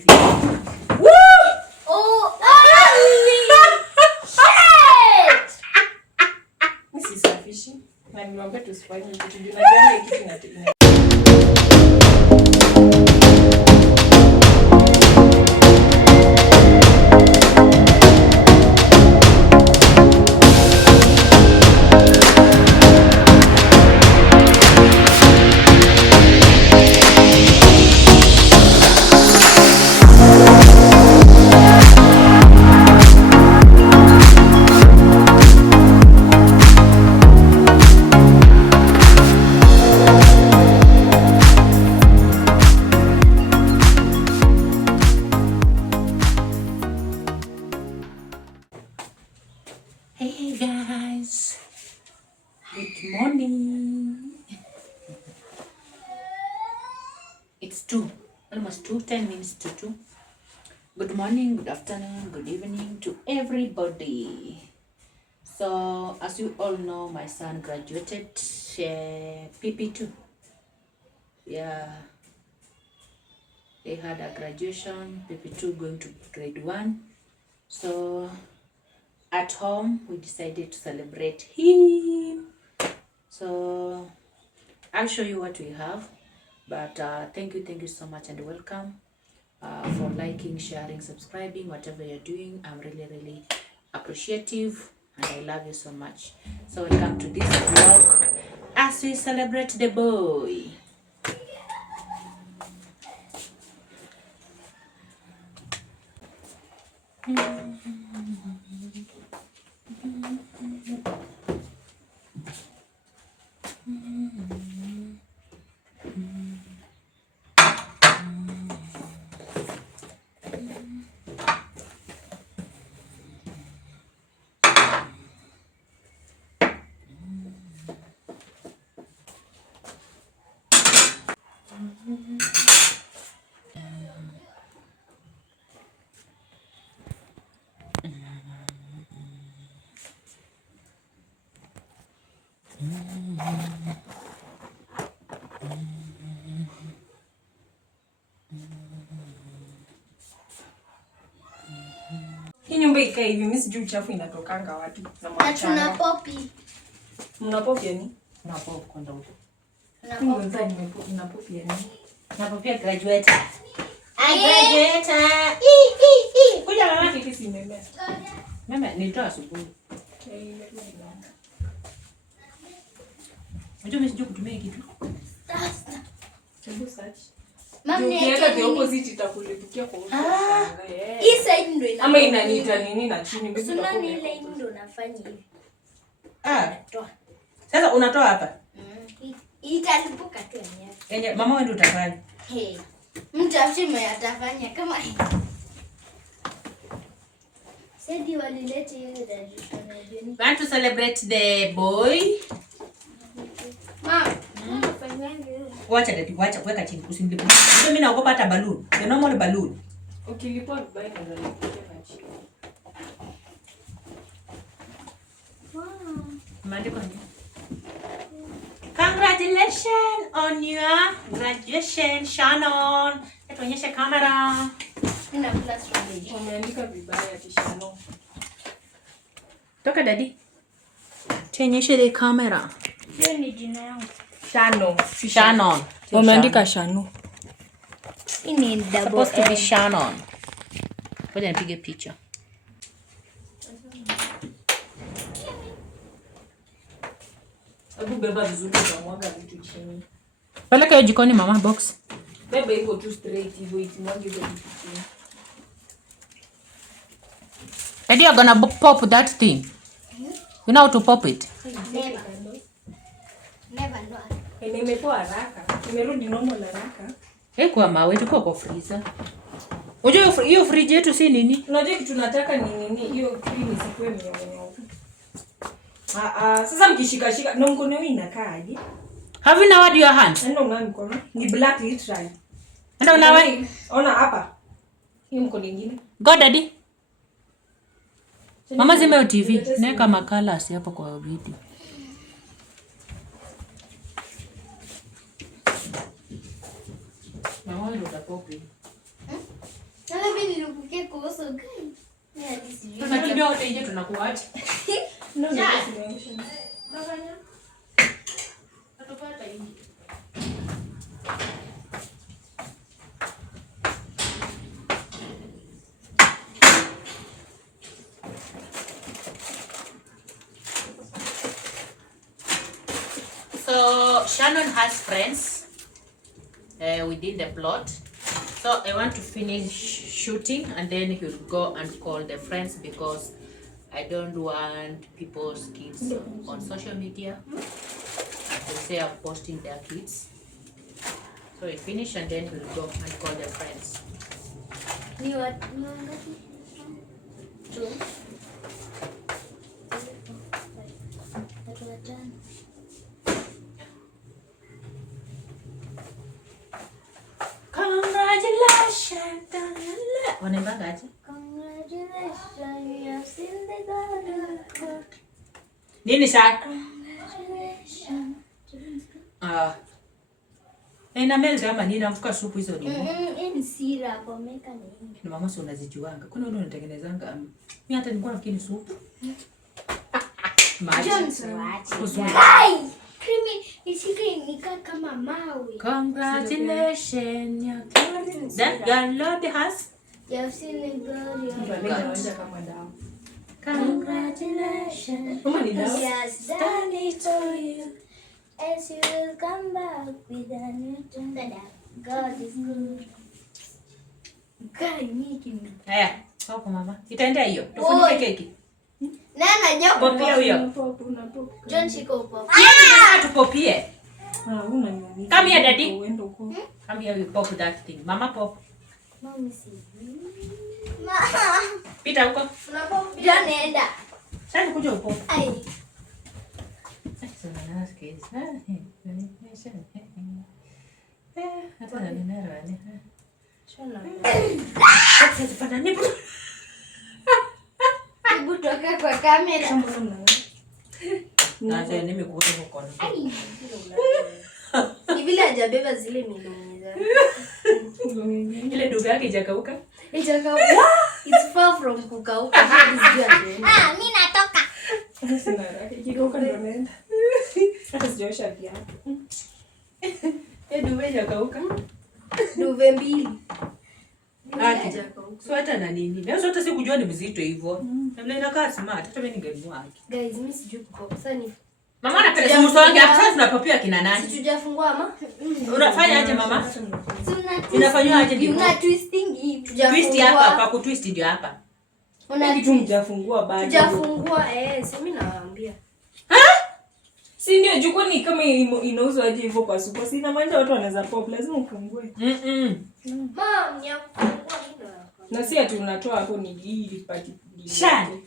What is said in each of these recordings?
hivi. Oh, msisafishi. Na niwaambia tusifanye kitu tunajua kitu na Hey guys, good morning. It's 2, almost 2, 10 minutes to 2. Good morning, good afternoon, good evening to everybody. So, as you all know, my son graduated PP2. Yeah, they had a graduation, PP2 going to grade 1. So, at home, we decided to celebrate him. So I'll show you what we have. But thank you so much and welcome for liking, sharing, subscribing, whatever you're doing. I'm really appreciative and I love you so much. So welcome to this vlog as we celebrate the boy. Hii nyumba ikae hivi, mimi sijui uchafu inatokanga wapi na machanga. Na tuna popi. Mna popi yani? Na popi kwenda huko. Na popi. Na popi yani? Na popi graduator. I graduator. Kuja mama kikisi meme. Mama nitoa asubuhi. Unajua mimi sijui kutumia kitu. Sasa. Hebu search. Mama niweka the opposite itakulipukia kwa uso. Hii side ndio ina. Ama inaniita nini na chini mimi utakuwa. Sio ile ndio unafanya hivi. Toa. Sasa unatoa hapa? Italipuka tu yenyewe. Mama wewe ndio utafanya. Mtafiti atafanya kama hii. Sadi walilete hiyo graduation. Want to celebrate the boy? Mama, wacha dadi, wacha weka chini usimlipe. Mimi naogopa hata balloon. The normal balloon. Ukilipa vibaya na nalipia chini. Wow. Maandiko ni. Congratulations on your graduation, Shannon. Tuonyeshe kamera. Nina plus one. Umeandika vibaya Shannon. Toka dadi. Tuonyeshe the camera. Hiyo ni jina yangu. Shannon. Wameandika Shanu. Hii ni double. Supposed to be Shannon. Ngoja nipige picha. Hebu beba vizuri kwa mwaga vitu chini. Peleka hiyo jikoni mama box. Beba hivyo tu straight hivyo isimwage hizo vitu chini. Eddie, you're gonna pop that thing. You know how to pop it? Never know. Nimetoa haraka. Nimerudi normal haraka. Kwa mawe tuko kwa freezer. Unajua hiyo fridge yetu si nini? Unajua kitu tunataka ni nini? Hiyo cream isikuwe mnyonyo. Sasa mkishika na mkono wenu inakaa aje? Have you nawad your hand? Ndio mna mkono. Ni black literally. Ndio nawad. Ona hapa. Hiyo mkono nyingine. Go daddy. Mama zime TV. Naweka makala asi hapo kwa video. Na wewe utapopi. kuhusu gani? Tunakimbia wote nje tunakuacha. No. Unafanya? Tutapata nje. So Shannon has friends within the plot. So I want to finish shooting and then he'll go and call the friends because I don't want people's kids on social media. They say I'm posting their kids. So we finish and then we'll go and call their friends. Ni wangapi? 2. Congratulations. Wanaimbaga aje? Congratulations, you have seen the God. Nini sasa? Congratulations. Na melt ama nini nafuka supu hizo nini? Ni syrup wameka nini? Ni mama sio unazijuanga. Kwani wewe unatengenezanga? Mimi hata nilikuwa nafikiri ni supu. Maji. Hai! Creamy ishike nika kama mawe. Congratulations. That your Lord has. You have seen the glory of Ndio kama dawa. Congratulations. Kama ni dawa. He has done it for you. As you will come back with a new turn. God is good. Guy making. Haya, hapo mama. Itaenda hiyo. Tufunike keki. Nana nyoko. Popia huyo. John shiko pop. Yeah, tupopie. Una nini? Come here, daddy. Uende huko. Come here, we pop that thing. Mama pop. Mama si. Pita huko. Unapop. John enda. Sasa kuja upop. Ai. Sana nasikiza. Hata na ninara ni. Shona. Sasa tupata nipo. Hebu toka kwa kamera. Sasa nimekuja huko. Ai. Ni vile hajabeba zile miloni zake. Ile duga yake ijakauka. It's far from kukauka. Mimi natoka. Sina haraka. Ikikauka ndio naenda. Hata sijaosha viatu. Duga ijakauka. Duve mbili. So hata na nini? Leo hata sikujua ni mzito hivyo. Na inakaa smart. Hata mimi ningenunua haki. Guys, mimi sijui kupopa. Sasa ni Mama anapenda uso wangu hapa sasa tunapopia kina nani? Sijafungua ama? Unafanya aje mama? Inafanywa aje ndipo? Una twisting hii. Twist hapa pa kutwist ndio hapa. Una Kitu mjafungua bado. Tujafungua si mimi nawaambia. Si ndio juko ni kama inauzwa aje hivyo kwa supa. Si inamaanisha watu wanaweza pop, lazima ufungue. Mom, nyafungua hilo. Na si ati unatoa hapo ni hii pati. Shani.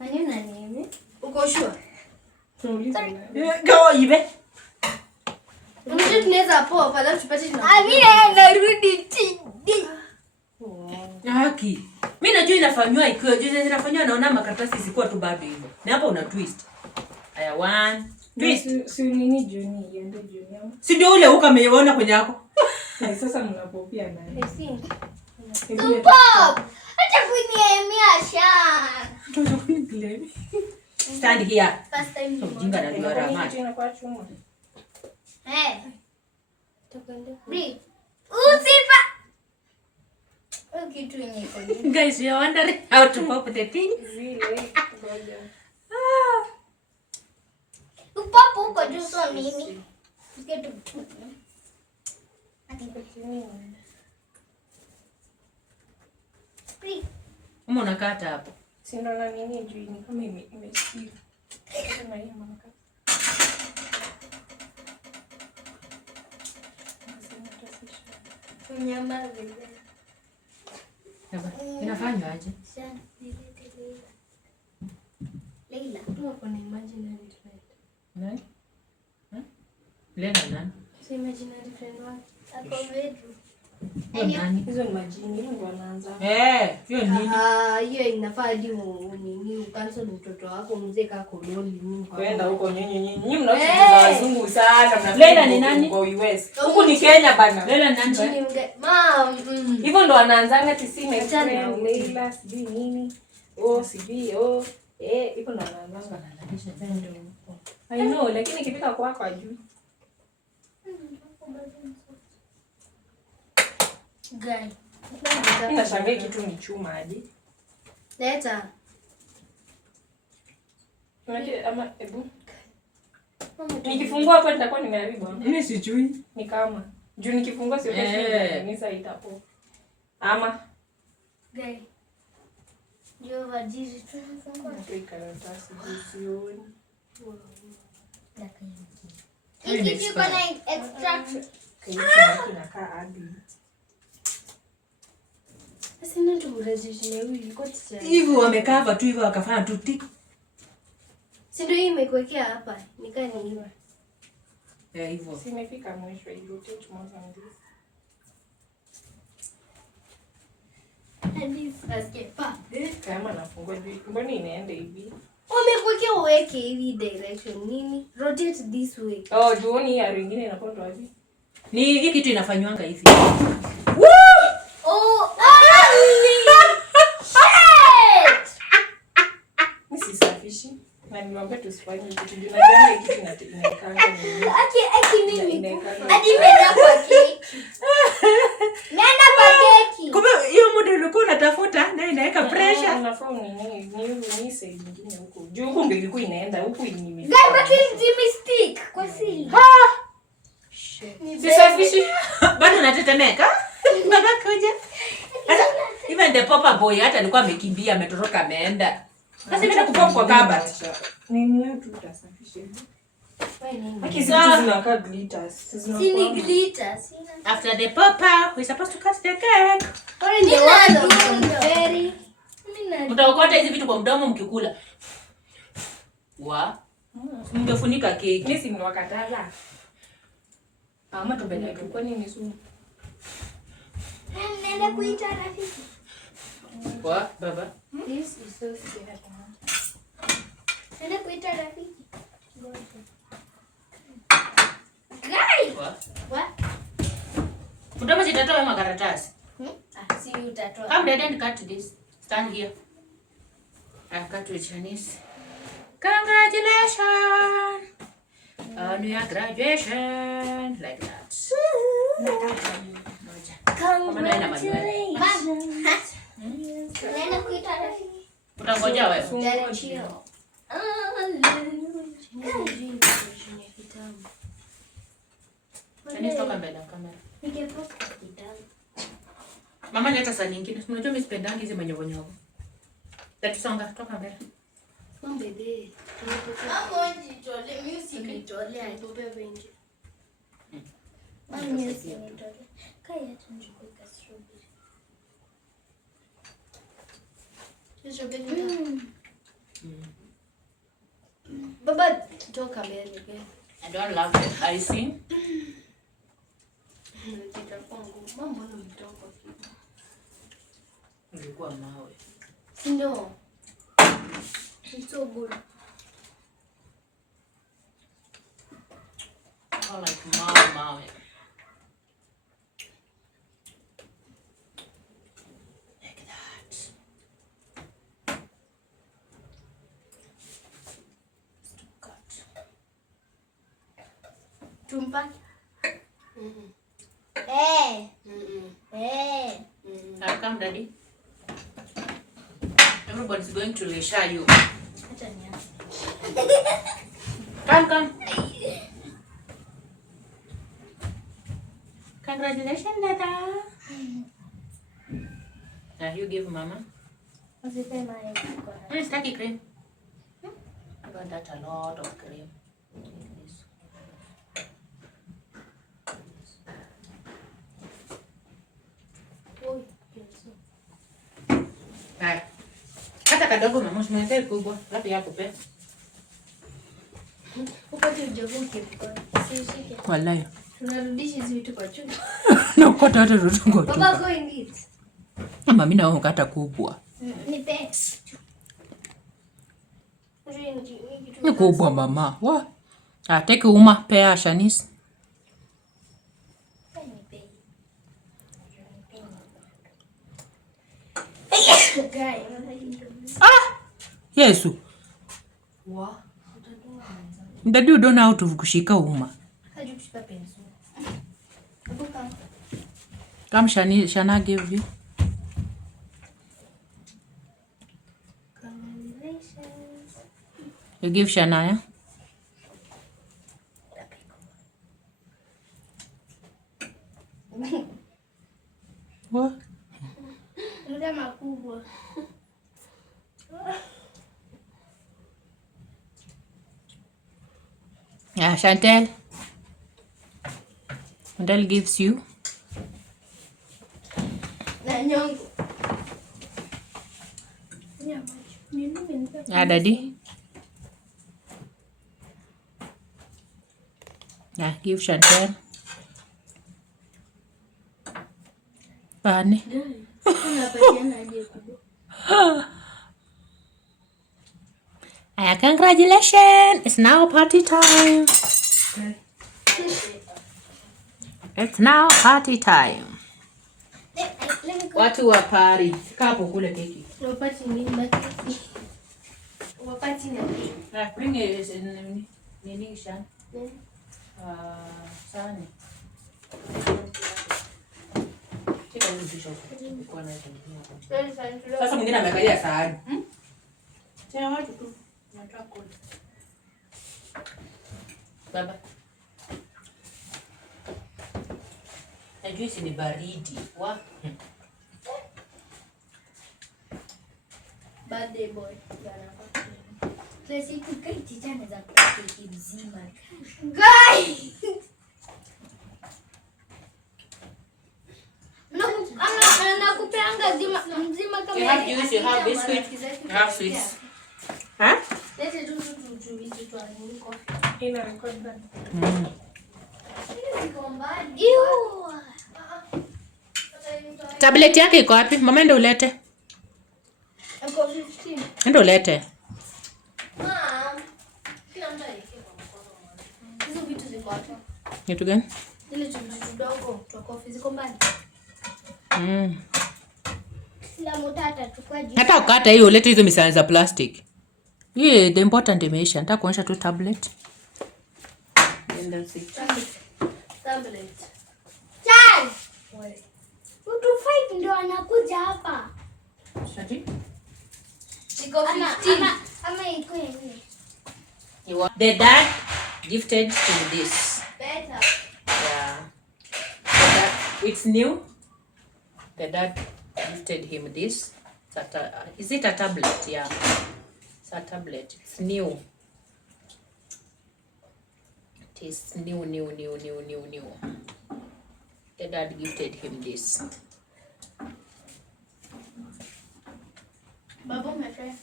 Nani na nini? Uko sure? Tunauliza. Gawa ibe. Unajua tunaweza pop alafu tupate tuna. Mimi narudi tidi. Haki. Mimi najua inafanywa ikiwa juzi zinafanywa naona makaratasi zikuwa tu bado hivyo. Na hapa una twist. Aya 1 twist. Si nini Joni iende Joni. Si ndio ule ukameona kwenye yako? Sasa mnapopia nani? Pop. Acha kuniemea shan. Tuzo kuniglemi. Stand here. First time. So jinga na ndio rama. Inakuwa chuma. Takwenda. Usifa. Kitu yenye iko juu. Guys, you are wondering how to pop the thing? Zile ngoja. Upapo uko juu so mimi. Kitu. Kama unakata hapo. Si ndo na nini juu ni kama imesikia. Kama hii mwanaka. Nyama vile. Inafanywa aje? Leila, tuko na imaginary friend. Nani? Lena nani? Si imaginary friend wako. Hapo bedroom. Hizo ni majini ndio wanaanza. Hiyo nini? Hiyo inafaa hadi nini ukaanza mtoto wako mzee kaka koloni nini. Kwenda huko nyinyi mnaocheza wazungu sana Lela ni nani? Kwa US. Huku ni Kenya bana. Lela ni nani? Hivyo ndo wanaanzanga tisime tena Lela sijui nini. Sijui hivyo ndo wanaanzanga analisha tendo. I know lakini kifika kwako ajui. Gani? Ninashangaa kitu ni chuma aje. Leta. Unajua ama ebu. Nikifungua hapo nitakuwa nimeharibu. Mimi sijui. Ni kama. Juu nikifungua sio kesho ni saa itapo. Ama Gani? Ndio vajiri tunafungua. Ndio karatasi sioni. Hiki kiko na extraction. Kinakaa hadi. Sina tu registration hivi iko tayari. Hivi wamekaa tu hivyo wakafanya tu tik. Si ndio hii imekuwekea hapa. Nikaa ni hivi. Hivyo. Simefika mwisho hiyo rotate mwanzo ndio. Hadi first pa. Kama nafungua juu. Mbona inaenda hivi? Umekuwekea uweke hivi direction nini? Rotate this way. Juoni ya nyingine inakwenda wapi? Ni hii kitu inafanywanga hivi. Msisafishi. Na niwaambia tusifanye kitu. Tunajua kitu inaikanga nini. Nini? Hadi meza kwa keki. Nenda kwa keki. Kumbe hiyo muda ulikuwa unatafuta na inaweka pressure. Unafaa ni side nyingine huko. Juu huko ndio ilikuwa inaenda huko ni. Guys, stick kwa sili. Sisafishi. Bado unatetemeka? Baba kuja. Sasa even the papa boy hata alikuwa amekimbia ametoroka ameenda. Sasa mimi nakupop kwa kabati. Nini wewe tu utasafisha? Haki zinakaa glitters. Sini glitters. After the papa, we supposed to cut the cake. Mtaokota hizi vitu kwa mdomo mkikula. Mngefunika keki. Mimi si nimewakataza. Ama tubele kwa nini sumu? Nenda kuita rafiki. Baba? This is so scary. Nenda kuita rafiki. Guys! What? Mdomo zitatoa makaratasi. Si utatoa. Come dad and cut this. Stand here. I cut with Chinese. Congratulations on your graduation. Like that. Congratulations. Nenda kuita rafiki. Utangoja wewe. Chinese toka mbele ya kamera. Mama leta saa nyingine. Unajua mimi sipendangi hizi manyovonyovo. Tatusonga toka mbele. Mbebe. Hapo nitole music nitolea ibebe nje. Music nitolea. Kaya tunjukue ka strawberry. Strawberry. Baba toka mbele. I don't love the icing. Mambo ni mdogo. Ulikuwa mawe. No. It's so good. I like mawe. Like that. Tumpa. Come, Daddy. Everybody's going to Lesha you. Come. Congratulations, Dada. Now you give Mama. Sitaki cream. I want that a lot of cream. Hai. Hata kadogo mama, usimwekee kubwa. Lapi yako pe. Upate ujavu ukipika. Wallahi. Tunarudisha hizi vitu kwa chumba. Naokota hata vitu kwa Baba chumba. go and eat. Mama mimi naokata kubwa. Nipe. Ni kubwa mama. Wa. Take uma pea Shanice. Yesu. Wa. Daddy, you don't know how to kushika uma. Come Shana gave you. You give Shania. What? Ndio makubwa. Yeah, Chantel. Chantel gives you. Na nyongo. Yeah, Daddy. Yeah, give Chantel. Pani. Congratulations! It's now party time. It's now party time. Watu wa party. Kapo kule keki. Wapati nini baki? Wapati nini? Bring nini Shan? Sani. Sasa mwingine amekalia sahani. Tena watu tu. Nataka kula. Baba. Juisi ni baridi. Wa. Birthday boy. Sasa tukaiti tena za keki mzima. Guys! Nakupeanga mzima kama you have juice, you have biscuit, you have sweets. Huh? Lete tu tu Ina record bana. Tablet yake iko wapi? Mama ndio ulete. Iko 15. Ndio ulete. Mom. Kila mtu alifika kwa mkono. Hizo vitu ziko wapi? Kitu gani? Ile vitu dogo tu coffee ziko mbali. Kila mtu atachukua juice. Hata ukata hiyo ulete hizo misali za plastic. Hii the important imeisha. Nataka kuonyesha tu tablet. And that's it. Tablet. Chai. Mtu 5 ndio anakuja hapa. Shati? Iko 15. Ama iko nini? The dad gifted him this. Better. Yeah. It's new. The dad gifted him this. Is it a tablet? Yeah. It's a tablet. It's new. It is new. The dad gifted him this. Baba, my friend.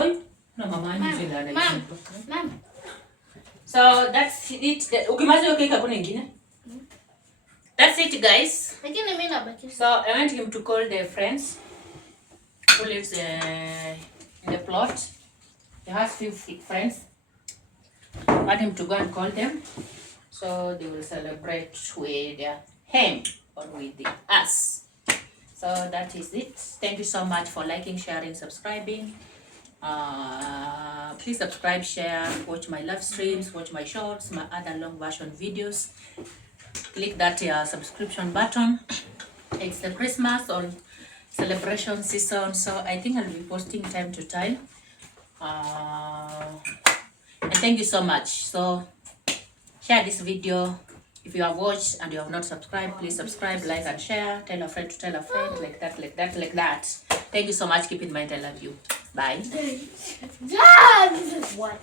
Oi, no mama ni vile Mom. So that's it. Ukimaliza hiyo cake hakuna nyingine. That's it guys. Lakini mimi nabaki. So I want him to call their friends who lives in the plot. He has few friends. I want him to go and call them so they will celebrate with him or with us. So that is it. Thank you so much for liking, sharing, subscribing. Please subscribe, share, watch my live streams, watch my shorts, my other long version videos. Click that subscription button. It's the Christmas or celebration season, so I think I'll be posting time to time. And thank you so much. So share this video. If you have watched and you have not subscribed, please subscribe, like and share. Tell a friend to tell a friend, like that. Thank you so much. Keep in mind, I love you. Bye. Dad! What?